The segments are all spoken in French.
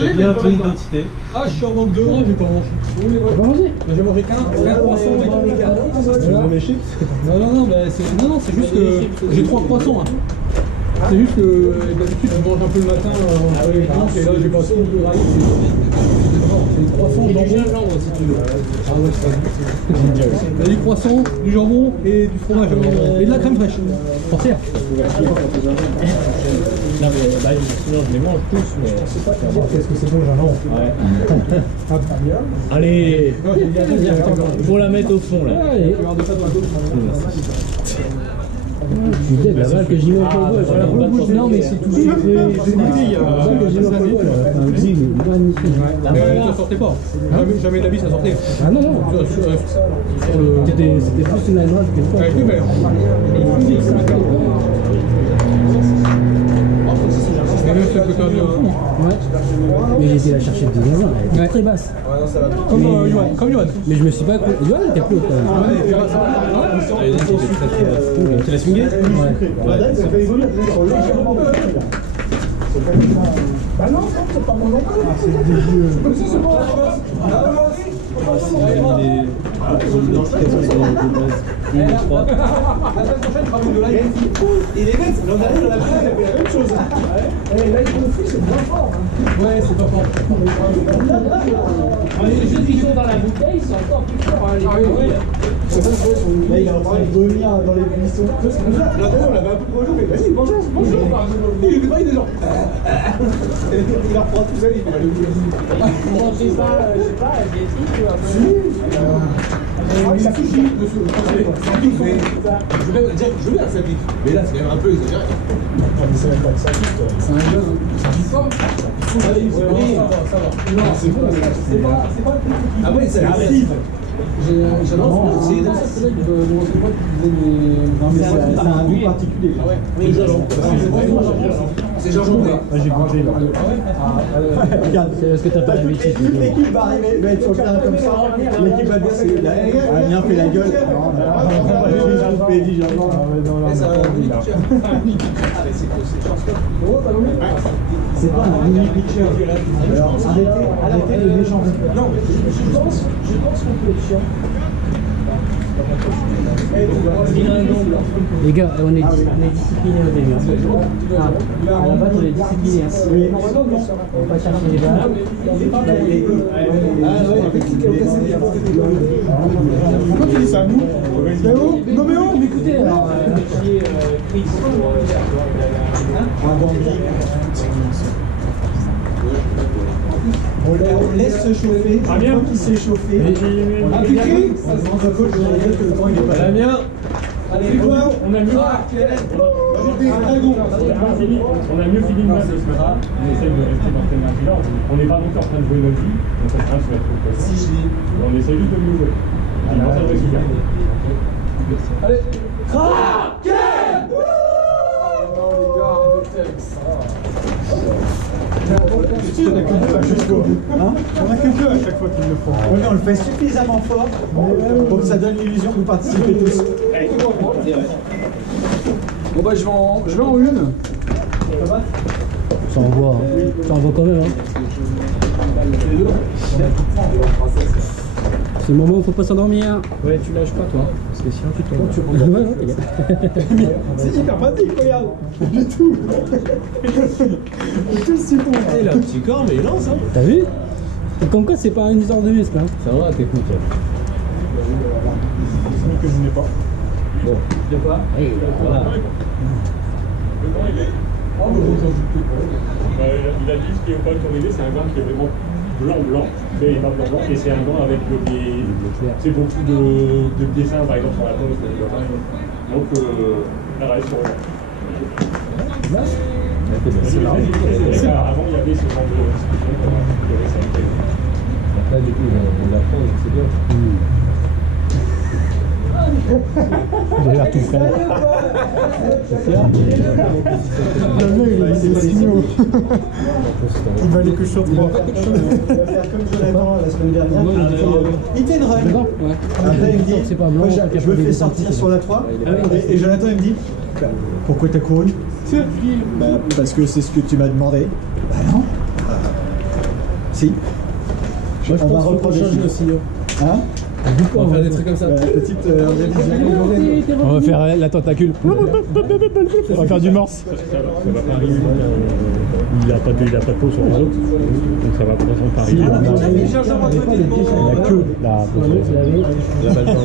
J'ai bien ton identité. Ah, je suis en manque de moi, j'ai pas mangé. T'as pas mangé? J'ai mangé qu'un poisson et des gars. Non, c'est juste que j'ai 3 poissons. Hein. C'est juste que d'habitude je mange un peu le matin avec les planches et là j'ai pas trop de rails. C'est du croissant, jambon, si tu veux. Ah ouais, c'est pas il y a du croissant, du jambon et du fromage et de la crème fraîche. Forcière. Non mais bah, sinon je les mange tous, mais... Qu'est-ce que c'est bon, jambon? Ouais. Allez, faut la mettre au fond là. Je suis dead, la balle que j'y mets au Congo. Non, mais c'est tout. J'ai goûté il y a quelques années. Ça sortait pas. Jamais de la vie ça sortait. Ah non, non. C'était plus une anoise que ça. Avec lui, mais. Ouais. Mais j'ai été la chercher de 2 ans, elle était très basse. Comme Johan. Mais je me suis pas. Johan était plus haut quand même. Tu l'as swingé? Ouais. Bah non, c'est pas mon nom. C'est des La semaine prochaine, je ramène de live. Et les mecs, l'an dernier, on a fait la même chose. Et là, ils font aussi, c'est bien fort. Ouais, c'est pas fort. Les jeux qui sont dans la bouteille sont encore plus forts. Là, il est en train de revenir dans les buissons. L'an dernier, on l'avait un peu projeté, mais vas-y, bonjour. Il était pas, il est genre. Il la reprend tout seul, il fait le Bon, je sais pas, des trucs, ça pique, ça pique, mais je veux bien que ça pique. Mais là, c'est quand même un peu exagéré. C'est même pas que ça pique. C'est un jeu, ça pique pas. Oui, ça va. Non, c'est bon, c'est pas le plus. Ah ouais, ça arrive. J'adore c'est dans cette collègue de mon pote qui faisait des. Non, mais c'est un goût particulier. Ah ouais, oui, c'est Jean-Jean. J'ai goûté là. Regarde, C'est parce que t'as pas l'habitude. toute l'équipe va arriver, va être sur le terrain comme ça. L'équipe va dire c'est Amien fait la gueule. C'est pas un mini pitcher. Alors arrêtez de l'échanger. Non, je pense qu'on peut être chiant. Les gars, on est disciplinés au début. À la base, on est disciplinés. On va pas chercher les balles. Pourquoi tu dis ça à nous? Non mais oh, Écoutez, alors, on laisse se chauffer. Une fois qu'il s'est chauffé, Ah, tu cries? on demande au coach de dire que le temps il est pas là. Bien. Allez, toi, on a mieux. On a mieux fini le match ce matin. On essaye de rester dans cette énergie-là. On n'est pas non plus en train de jouer notre vie. Donc on est en train de se mettre au poste. On essaye juste de mieux jouer. Alors, ça va être bien. allez. On a que deux jusqu'au bout. Hein, on a que deux à chaque fois qu'ils le font. Oui, mais on le fait suffisamment fort pour que ça donne l'illusion que vous participez tous. Bon bah je vais en une. ça envoie. Ça envoie quand même. C'est le moment où il faut pas s'endormir. Ouais, tu lâches pas toi. Parce que sinon tu tombes. Ouais, C'est hyper pratique, regarde. J'ai tout. J'ai tout le citron. Il a un petit corps, mais il lance, hein. T'as vu? Et comme quoi, c'est pas une histoire de muscle. Hein. Ça va, technique. C'est que je n'ai pas. Bon. De quoi? Voilà. Il a dit ce qui est au point autorisé, c'est un gant qui est vraiment blanc, mais il est pas blanc, et c'est un gant avec des. C'est beaucoup de dessins, par exemple, sur la tombe, donc là, reste sur le gant. Avant, il y avait ce genre de. Là, du coup, on l'apprend, c'est bien. J'ai l'air tout prêt. C'est ça? Il a des signaux. Il valait que je sorte 3. Il va faire comme Jonathan la semaine dernière. Il fait une run. Après, il me dit C'est pas blanc, je me fais sortir sur la 3. Et Jonathan, il me dit pourquoi t'as couru? Bah, parce que c'est ce que tu m'as demandé. Bah non. Si. Moi, je On va pense qu'on reprendre change les le sillon. Hein On va faire des trucs comme ça. Petite révision. On va faire la tentacule. On va faire du morse. Ça va pas arriver. Il a pas de peau sur les autres. Donc ça va pas arriver. Il n'y a que la La balle dans le vent.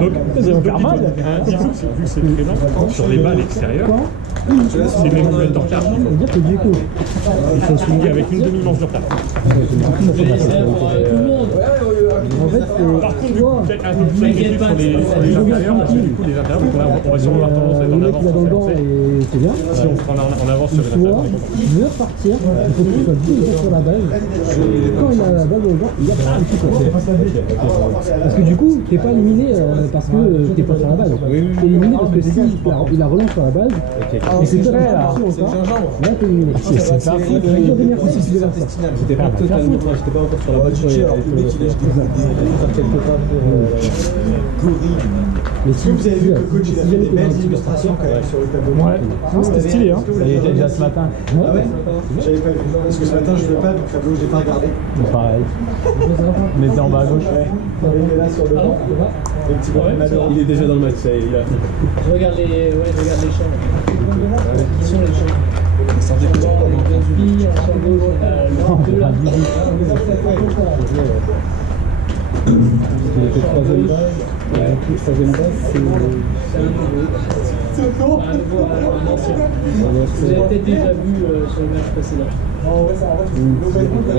Donc, Ils vont faire mal. vu que c'est très lent, sur les balles extérieures, c'est même plus de retard. Il faut swinguer avec une demi-manche de retard. Par contre, du coup, peut-être un peu plus agressif sur les intérieurs, parce que du coup, les intérieurs, on va sûrement avoir tendance à être en avance. C'est bien. Si on se prend en avance sur les intérieurs. Il veut repartir, il faut qu'il soit bien sur la balle. Quand il a la balle au vent, il a pas un petit peu. Parce que du coup, t'es pas éliminé parce que t'es pas sur la balle. T'es éliminé parce que si il la relance sur la balle, et c'est toi qui là t'es éliminé. C'est un fou. J'étais pas totalement, j'étais pas encore sur la balle. Faire quelques pas pour. Mais si Vous avez vu que le coach il a fait des belles illustrations quand même sur le tableau. Ouais, c'était stylé, hein. Ça y était déjà ce matin. Ah ouais. J'avais pas vu. Parce que ce matin je ne pas, donc tableau j'ai pas regardé. Pareil. On était en bas à gauche. Il est là sur le banc. Le petit bonhomme Mador. Il est déjà dans le match, ça y est, il a. Je regarde les champs. Qui sont les champs? Il était troisième base. Troisième base, c'est. Vous avez peut-être déjà vu sur le match précédent. Je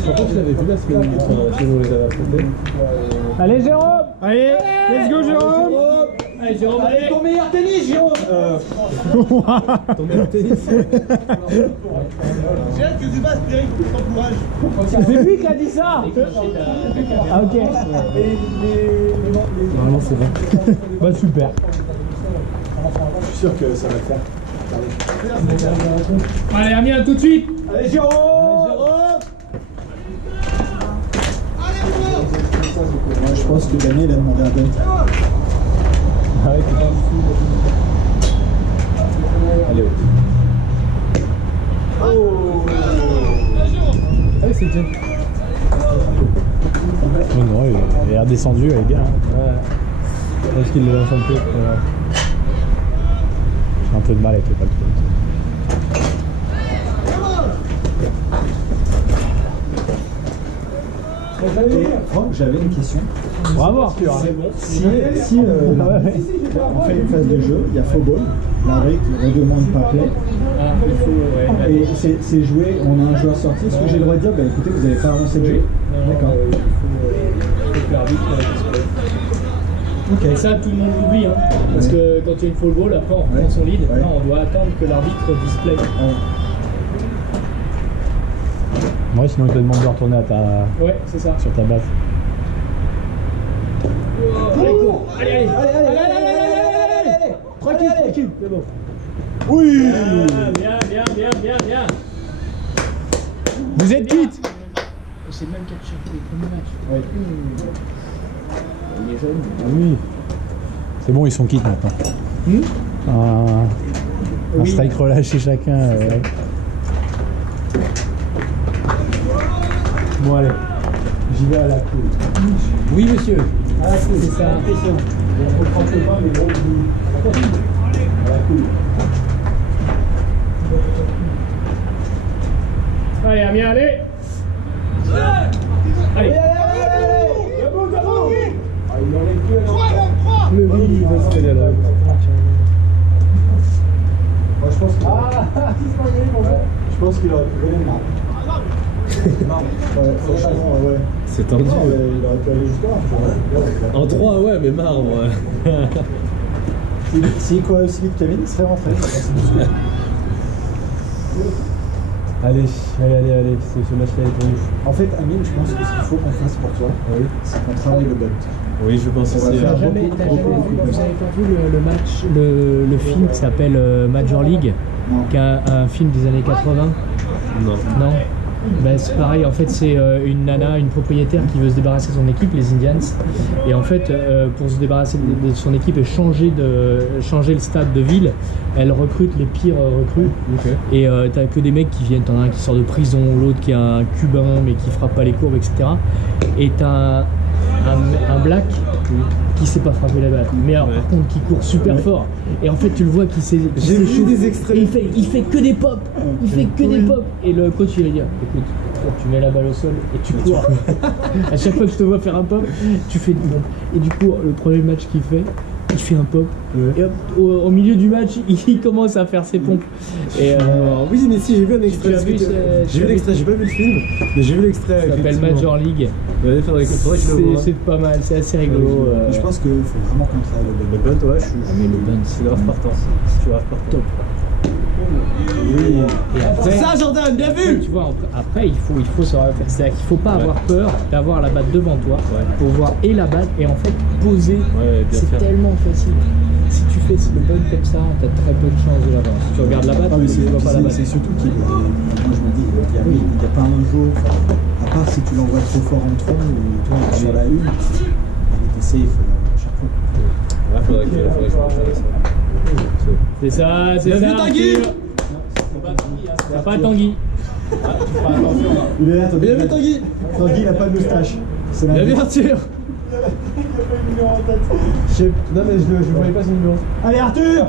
crois que je l'avais vu la semaine dernière, si vous les avez affrontés. Allez, Jérôme. Allez, let's go, Jérôme. Allez, Jérôme, allez. Ton meilleur tennis, Jérôme. Ton meilleur tennis. J'ai hâte que tu passes, Pierre, il faut que tu C'est lui qui a dit ça. Ah, ok. Normalement, c'est bon. Bah, super. Je suis sûr que ça va le faire. Allez, Amiens, tout de suite. Allez, Jérôme. Moi, je pense que Daniel a demandé un dunk. Ah ouais, c'est pas Allez, ouais. Ah oui, c'est bien. Oh non, il est redescendu, les gars. Ouais. Parce qu'il le lance un peu. J'ai un peu de mal avec le palto. Et Franck, j'avais une question. Bravo, Arthur. Si on fait une phase de jeu, il y a faux ball, l'arbitre redemande pas play, et c'est joué, on a un joueur sorti, est-ce que j'ai le droit de dire, bah écoutez, vous n'avez pas avancé le jeu? D'accord. Il faut que l'arbitre display. Et ça, tout le monde l'oublie, hein, parce que quand il y a une fall ball, après on reprend son lead. Ouais. Non, on doit attendre que l'arbitre display. Ouais, sinon il te demande de retourner à Ouais, c'est ça. sur ta base. Allez. Tranquille, C'est bon. Oui. Bien. Vous êtes quitte. C'est le même catcheur que les premiers matchs. Il est jeune. Ah oui. C'est bon, ils sont quittes maintenant. Un strike relâché chacun. Bon, allez. J'y vais à la cool. Oui, monsieur. À la cool, C'est ça. On ne prend pas, mais gros, à la cool. Allez, Amiens, allez. Allez. Le Will, il va se faire là. Moi, je pense qu'il aurait pu gagner là. Ouais, franchement, ouais. C'est tendu. Non, mais il aurait pu aller jusqu'à là. En 3, ouais, mais marre, moi. S'il courait aussi vite Kevin, il serait rentré. Allez, ce match-là est pour nous. En fait, Amine, je pense que ce qu'il faut qu'on fasse pour toi, c'est qu'on travaille le bunt. Oui, je pense On va aussi. faire T'as jamais vu, vous avez pas vu le match, le film qui s'appelle Major League, Non. qui est un film des années 80? Non. Non. Ben, c'est pareil, en fait c'est une nana, une propriétaire qui veut se débarrasser de son équipe, les Indians. Et en fait pour se débarrasser de son équipe et changer le stade de ville, elle recrute les pires recrues. Ok. Et t'as que des mecs qui viennent, t'en as un qui sort de prison, l'autre qui est un cubain mais qui frappe pas les courbes, etc. Et t'as un black qui sait pas frapper la balle, mais alors, par contre qui court super fort. Et en fait tu le vois qui sait. J'ai vu des extraits. Il fait que des pops. Il fait que des pops. Et le coach il va dire écoute, tu mets la balle au sol et tu cours. À chaque fois que je te vois faire un pop, tu fais du bon. Et du coup le premier match qu'il fait, il fait un pop. Et hop, au milieu du match, il commence à faire ses pompes. Et oui, mais si, j'ai vu un extrait. tu as vu J'ai vu l'extrait, j'ai pas vu le film, mais j'ai vu l'extrait. ça s'appelle Major League. Ouais, faudrait que je le vois. C'est pas mal, c'est assez rigolo. Je pense qu'il faut vraiment qu'on travaille Le bunt, ouais, mais le bunt, c'est le rave partant. C'est le rave partant. top. Oui. Et après, C'est ça, Jordan, bien vu! tu vois, après il faut se refaire. C'est-à-dire qu'il faut pas avoir peur d'avoir la batte devant toi pour voir et la batte et en fait poser. Ouais, bien C'est faire. tellement facile. Si tu fais le bun comme ça, t'as très peu de chance de l'avoir. Si tu regardes la batte, Ah, mais tu vois pas la batte. c'est surtout qu'il moi je me dis, il n'y a pas un jour, à part si tu l'envoies trop fort en tronc ou toi sur la une, il était safe à chaque fois. Ouais, faudrait que je m'intéresse. C'est ça, c'est Bien ça. vu, Tanguy! T'as pas Tanguy. Il est là, Bien vu, Tanguy! Tanguy, il n'a pas de moustache. C'est la Bien vu, Arthur! Non, mais je voyais pas son numéro. Allez, Arthur!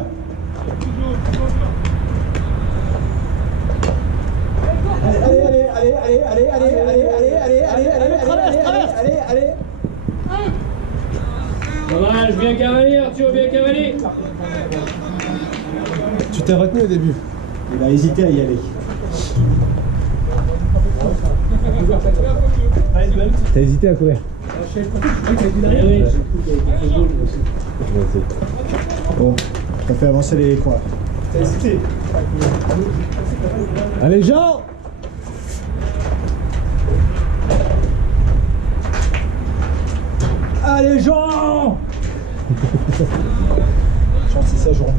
Dommage, bien cavalier, Arthur, bien cavalier. Tu t'es retenu au début. Il a hésité à y aller. T'as hésité à courir. Bon, ça fait avancer les coureurs. Allez, Jean! Allez, Jean! Jean, c'est sa journée.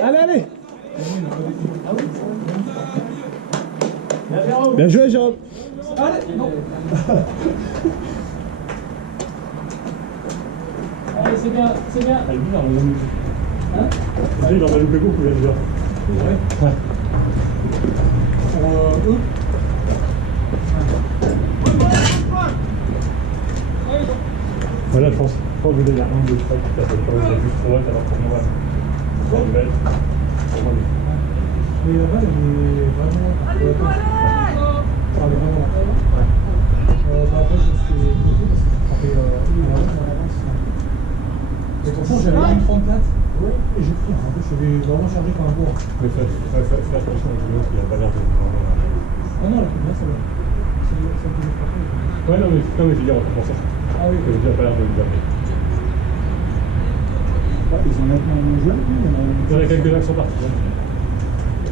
Allez, allez! Bien joué, Jean! Allez, c'est bien, c'est bien. Ah, lui, il en a loupé beaucoup, là, déjà. Pour eux. Voilà, je pense que vous avez un de trois qui t'appelle pas, vous avez juste trop hâte, alors pour moi, c'est une belle. Mais là-bas, il est vraiment. Vraiment. Après, je suis bloqué parce qu'il frappait une heure en avance. Et pourtant, j'avais une 34. Ouais, et j'ai pris. En plus, je vais vraiment charger comme un bourg. Mais fais attention avec l'autre, il a pas l'air de. Ah non, la première, ça va. Ça peut frapper. Ouais, non, mais je veux dire, pour ça. Ah oui, Il a pas l'air de nous appeler. Ils ont maintenant un jeu. Il y en a quelques-uns qui sont partis.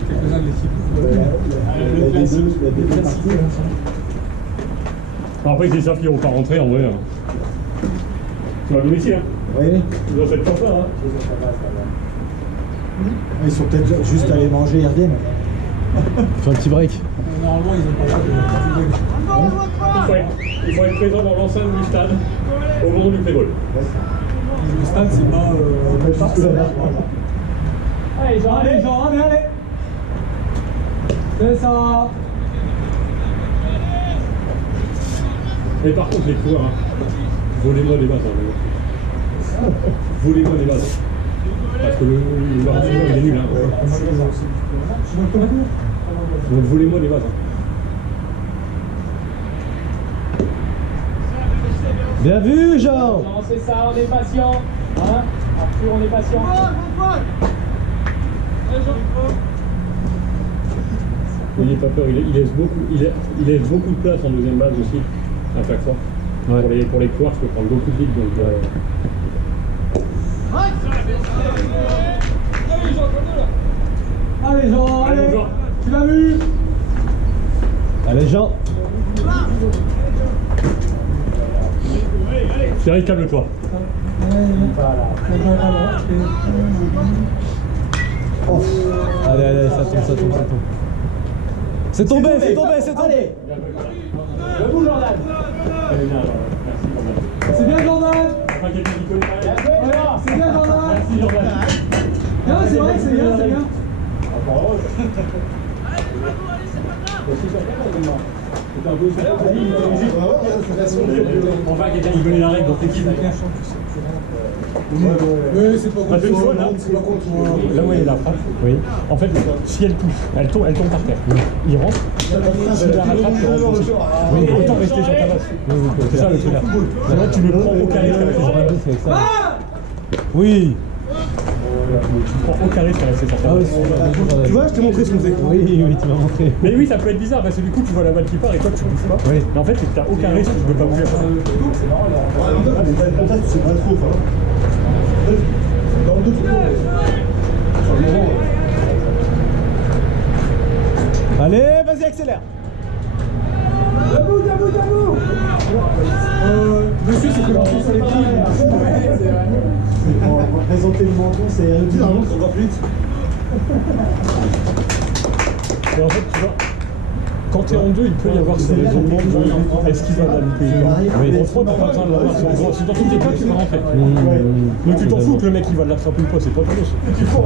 quelques-uns de l'équipe. Il y a des deux parties. Après, ils savent qu'ils vont pas rentrer en vrai. Hein. Tu vas domicile, hein. Oui. Ils ont cette chance-là, hein. Ils sont peut-être juste allés manger, ils reviennent. Fais un petit break. Normalement, ils ont pas le Il faut être présent dans l'enceinte du stade au moment du play-ball. Le stade, c'est pas. Allez, Jean, allez. Allez. C'est ça. Et par contre, les coureurs, hein, volez-moi des bases. Hein, volez-moi des bases. Parce que le renseignement, il est nul. Hein. Donc volez-moi des bases. Hein. Bien vu, Jean! Non, c'est ça, on est patient. Hein Arthur, on est patient. N'ayez pas peur, il laisse beaucoup de place en deuxième base aussi, à chaque fois. Ouais. Pour les coureurs, je peux prendre beaucoup de vite. Donc, Allez Jean, allez, Allez, Jean. tu l'as vu? Allez, Jean. Thierry, calme-toi. Allez, allez, ça tombe, ça tombe, ça tombe. C'est tombé, c'est tombé, c'est tombé. Debout, Jordan. Allez, bien, merci, Jordan. C'est bien Jordan. Enfin, quelqu'un qui connaît pas. C'est bien Jordan. Merci, Jordan. Bien, c'est vrai, c'est bien, c'est bien. Enfin, quelqu'un qui connaît la règle dans l'équipe. Mais c'est pas Bah, contre une fois, toi, là, c'est pas contre toi. là où il est la frappe, Oui. en fait, si elle touche, elle tombe par terre. Il rentre, si la rattrape, tu rentres aussi. Oui, autant rester sur ta base. C'est ça le truc là. C'est vrai que tu ne prends aucun risque à rester sur ta base. Oui. Tu prends aucun risque à rester sur ta base. Tu vois, je t'ai montré ce qu'on faisait. Oui, oui, tu m'as montré. Mais oui, ça peut être bizarre parce que du coup, tu vois la balle qui part et toi, tu bouges pas. Oui. Mais en fait, c'est que tu n'as aucun risque, tu ne peux pas bouger. C'est pas trop, dans le dos, Allez, vas-y, accélère. Debout, debout, debout. Monsieur, c'est commencé sur les pieds. on va présenter le menton, c'est érudit, normalement, on va plus vite. Et en fait, tu vois, quand tu es en 2, il peut y avoir ces raisonnements de est-ce qu'il va la louper ou pas. En 3, tu n'as pas besoin de l'avoir. C'est dans tous les cas, tu vas rentrer. Donc tu t'en fous que le mec il va l'attraper ou pas, c'est pas ton dos.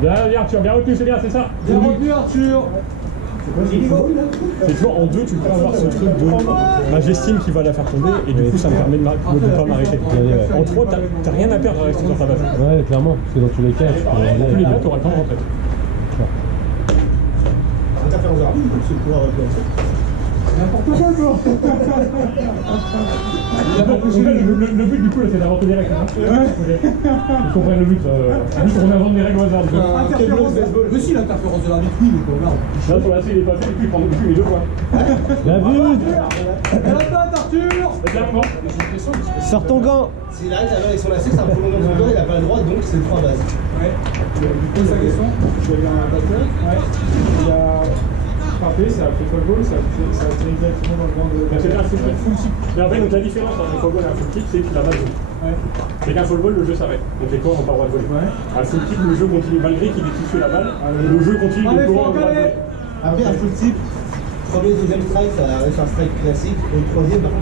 Bien, Arthur, bien retenu, c'est bien, c'est ça. Bien retenu, Arthur. C'est toujours en 2, tu peux avoir ce truc de j'estime qu'il va la faire tomber et du coup ça me permet de ne pas m'arrêter. En 3, t'as rien à perdre à rester sur ta base. Ouais, clairement, parce que dans tous les cas, tu peux Dans tous les cas, t'auras le temps de rentrer. N'importe quoi, toi. Le but du coup, c'est d'inventer des règles. Ils comprennent le but. Juste on invente des règles au hasard. Interférence baseball. Mais si, l'interférence de l'arbitre, oui, mais quoi, merde. Là, pour l'instant, il est pas fait, et puis il prend les 2 points. La vue. Et la tête, Arthur. C'est bien, moi. Sors ton gant. S'il arrête avec son lacet, ça prolonge son corps, il n'a pas le droit, donc c'est le 3 base. Ouais. Pose sa question. Il y a eu un batteur, il a frappé, ça a fait foul ball, ça a tiré directement dans le banc de. C'est un full kick. Mais en fait, donc, la différence entre un full ball et un full kick, c'est que la balle joue. C'est qu'un full ball, le jeu s'arrête. Donc les corps n'ont pas le droit de voler. Un full kick, le jeu continue. Malgré qu'il ait touché la balle, le jeu continue, les corps ont le droit de voler. Après, un full tip, premier, deuxième strike, ça reste un strike classique. Et le troisième, par contre,